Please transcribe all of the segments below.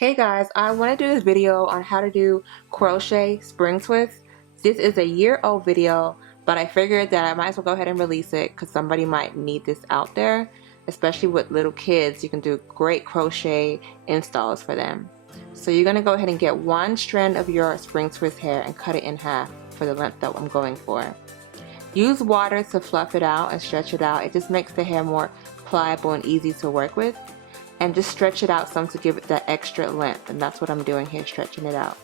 Hey guys, I want to do this video on how to do crochet spring twists. This is a year-old video, but I figured that I might as well go ahead and release it because somebody might need this out there, especially with little kids. You can do great crochet installs for them. So you're going to go ahead and get one strand of your spring twist hair and cut it in half for the length that I'm going for. Use water to fluff it out and stretch it out. It just makes the hair more pliable and easy to work with. And just stretch it out some to give it that extra length, and that's what I'm doing here, stretching it out.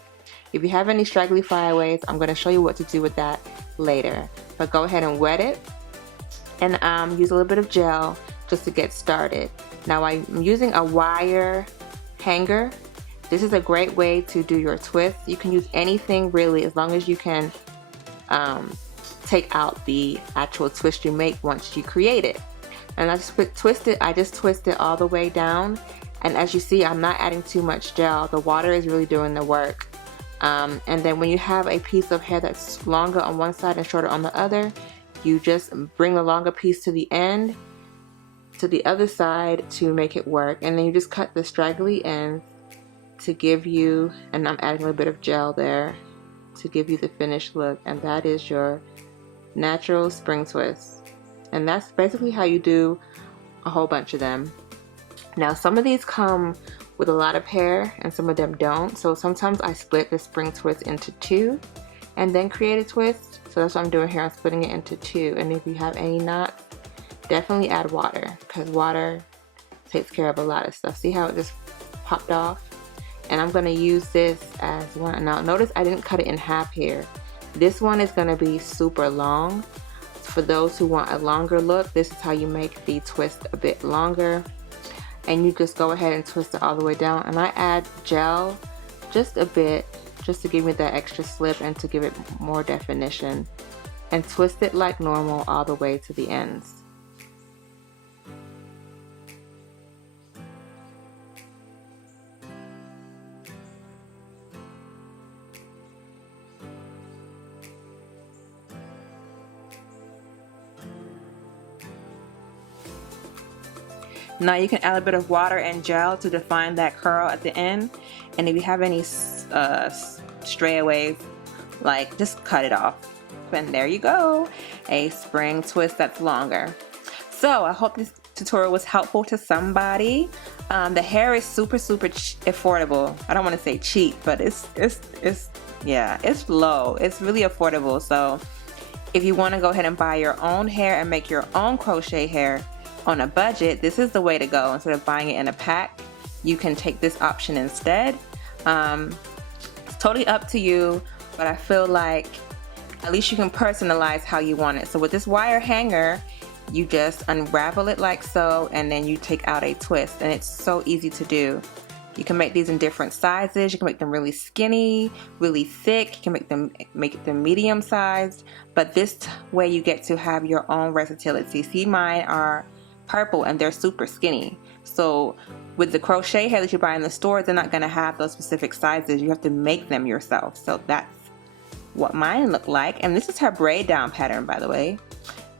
If you have any straggly flyaways, I'm going to show you what to do with that later. But go ahead and wet it and use a little bit of gel just to get started. Now I'm using a wire hanger. This is a great way to do your twist. You can use anything really, as long as you can take out the actual twist you make once you create it. And I just twist it all the way down, and as you see, I'm not adding too much gel. The water is really doing the work. And then when you have a piece of hair that's longer on one side and shorter on the other, you just bring the longer piece to the end, to the other side to make it work, and then you just cut the straggly ends to give you, and I'm adding a little bit of gel there to give you the finished look, and that is your natural spring twist. And that's basically how you do a whole bunch of them. Now some of these come with a lot of hair and some of them don't, so sometimes I split the spring twist into two and then create a twist. So that's what I'm doing here, I'm splitting it into two. And if you have any knots, definitely add water, because water takes care of a lot of stuff. See how it just popped off? And I'm going to use this as one. Now notice I didn't cut it in half here. This one is going to be super long. For those who want a longer look, this is how you make the twist a bit longer. And you just go ahead and twist it all the way down. And I add gel just a bit, just to give me that extra slip and to give it more definition. And twist it like normal all the way to the ends. Now you can add a bit of water and gel to define that curl at the end, and if you have any strayaways, like, just cut it off. And there you go, a spring twist that's longer. So I hope this tutorial was helpful to somebody. The hair is super affordable. I don't want to say cheap, but it's low. It's really affordable. So if you want to go ahead and buy your own hair and make your own crochet hair on a budget, this is the way to go. Instead of buying it in a pack, you can take this option instead. It's totally up to you, but I feel like at least you can personalize how you want it. So with this wire hanger, you just unravel it like so, and then you take out a twist, and it's so easy to do. You can make these in different sizes. You can make them really skinny, really thick. You can make them medium sized, but this way you get to have your own versatility. See, mine are purple and they're super skinny. So with the crochet hair that you buy in the store, they're not going to have those specific sizes. You have to make them yourself. So that's what mine look like. And this is her braid down pattern, by the way,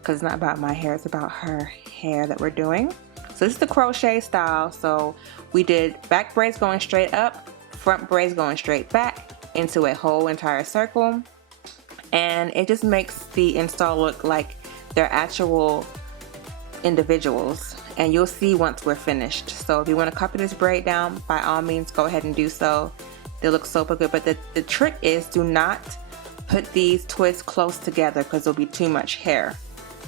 because it's not about my hair, it's about her hair that we're doing. So this is the crochet style. So we did back braids going straight up, front braids going straight back into a whole entire circle, and it just makes the install look like they're actual individuals, and you'll see once we're finished. So if you want to copy this braid down, by all means go ahead and do so. They look super good, but the trick is, do not put these twists close together because there'll be too much hair.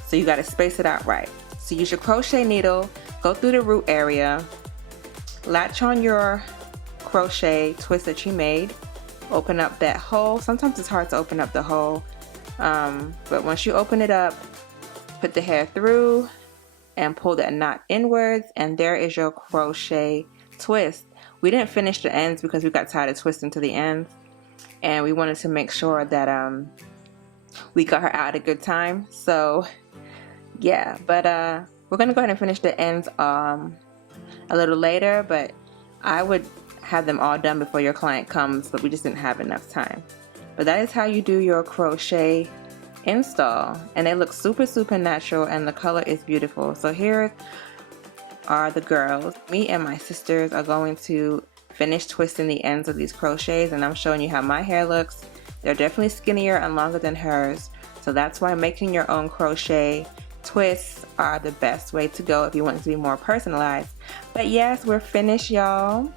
So you got to space it out right. So use your crochet needle, go through the root area, latch on your crochet twist that you made, open up that hole. Sometimes it's hard to open up the hole, but once you open it up, put the hair through and pull that knot inwards, and there is your crochet twist. We didn't finish the ends because we got tired of twisting to the ends, and we wanted to make sure that we got her out at a good time. So yeah, but we're gonna go ahead and finish the ends a little later, but I would have them all done before your client comes, but we just didn't have enough time. But that is how you do your crochet install, and they look super natural, and the color is beautiful. So here are the girls. Me and my sisters are going to finished twisting the ends of these crochets, and I'm showing you how my hair looks. They're definitely skinnier and longer than hers, so that's why making your own crochet twists are the best way to go if you want it to be more personalized. But yes, we're finished, y'all,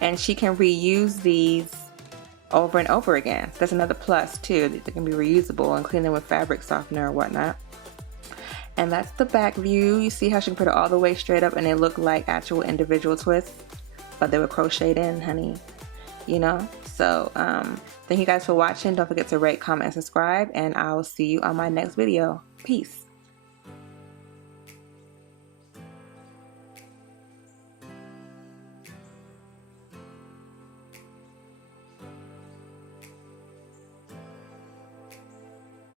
and she can reuse these over and over again. So that's another plus too. They can be reusable and clean them with fabric softener or whatnot. And that's the back view. You see how she can put it all the way straight up and they look like actual individual twists, but they were crocheted in, honey. You know? So thank you guys for watching. Don't forget to rate, comment, and subscribe, and I will see you on my next video. Peace.